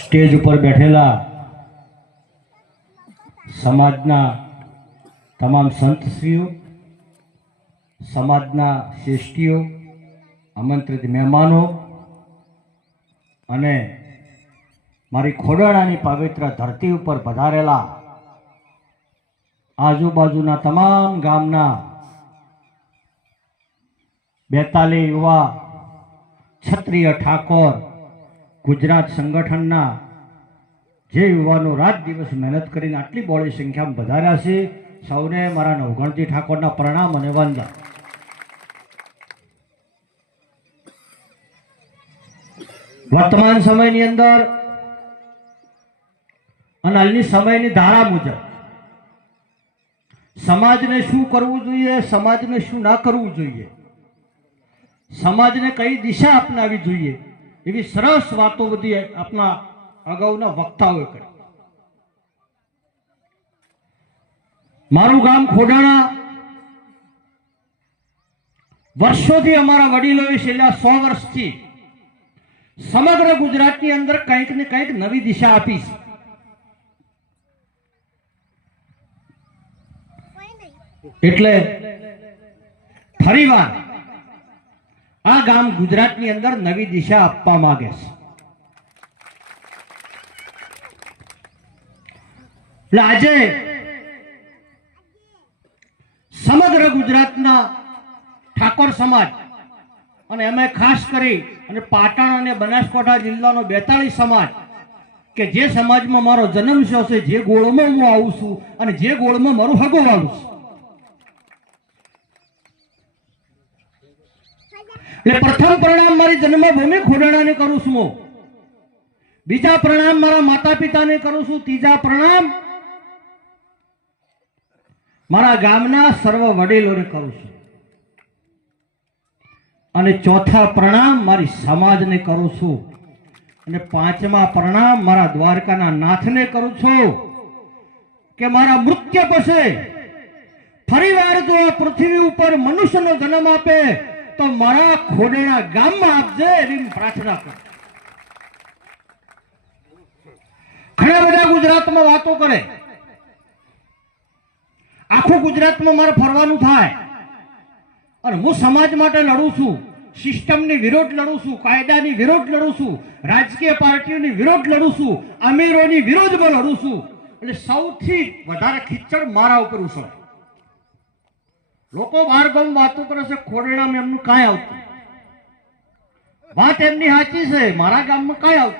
Stage ઉપર બેઠેલા સમાજના તમામ સંતશ્રીઓ, સમાજના શ્રેષ્ઠીઓ, આમંત્રિત મહેમાનો અને મારી ખોડાણાની પવિત્ર ધરતી ઉપર પધારેલા આજુબાજુના તમામ ગામના 42 યુવા ક્ષત્રિય ઠાકોર ગુજરાત સંગઠનના જે યુવાનો રાત દિવસ મહેનત કરીને આટલી બહોળી સંખ્યામાં પધાર્યા છે, સૌને મારા નવગણતી ઠાકોરના પ્રણામ અને વંદન. વર્તમાન સમયની અંદર અને હાલની સમયની ધારા મુજબ સમાજને શું કરવું જોઈએ, સમાજને શું ના કરવું જોઈએ, સમાજને કઈ દિશા અપનાવી જોઈએ, એવી સરસ વાતો બધી આપણા અગાઉના વક્તાઓએ કરી. મારું ગામ ખોડાણા વર્ષોથી અમારા વડીલોએ છેલ્લા 100 વર્ષથી સમગ્ર ગુજરાતની અંદર કંઈક ને કંઈક નવી દિશા આપી છે. એટલે ફરીવાર આ ગામ ગુજરાતની અંદર નવી દિશા આપવા માંગે છે. એટલે આજે સમગ્ર ગુજરાતના ઠાકોર સમાજ અને એમાં ખાસ કરી અને પાટણ અને બનાસકાંઠા જિલ્લાનો 42 સમાજ કે જે સમાજમાં મારો જન્મ થયો છે, જે ગોળમાં હું આવું છું અને જે ગોળમાં મારું હગોવાળું છે, એટલે પ્રથમ પ્રણામ મારી જન્મભૂમિ ખોડાણાને કરું છું, બીજા પ્રણામ મારા માતા પિતાને કરું છું, ત્રીજા પ્રણામ મારા ગામના સર્વ વડીલોને કરું છું અને ચોથા પ્રણામ મારી સમાજને કરું છું અને પાંચમા પ્રણામ મારા દ્વારકાના નાથને કરું છું કે મારા મૃત્યુ પછી ફરીવાર જો આ પૃથ્વી ઉપર મનુષ્યનો જન્મ આપે તો મારા ખોડાણા ગામમાં આપજે એવી પ્રાર્થના કરું. ઘણા બધા ગુજરાતમાં વાતો કરે, આખું ગુજરાતમાં મારે ફરવાનું થાય અને હું સમાજ માટે લડું છું, સિસ્ટમની વિરોધ લડું છું, કાયદાની વિરોધ લડું છું, રાજકીય પાર્ટીઓની વિરોધ લડું છું, અમીરોની વિરોધમાં લડું છું. એટલે સૌથી વધારે ખીચડ મારા ઉપર ઉછળે. લોકો બહાર ગામ વાતો કરે છે, ખોડાણામાં એમનું કાંઈ આવતું, વાત એમની સાચી છે, મારા ગામમાં કાંઈ આવતું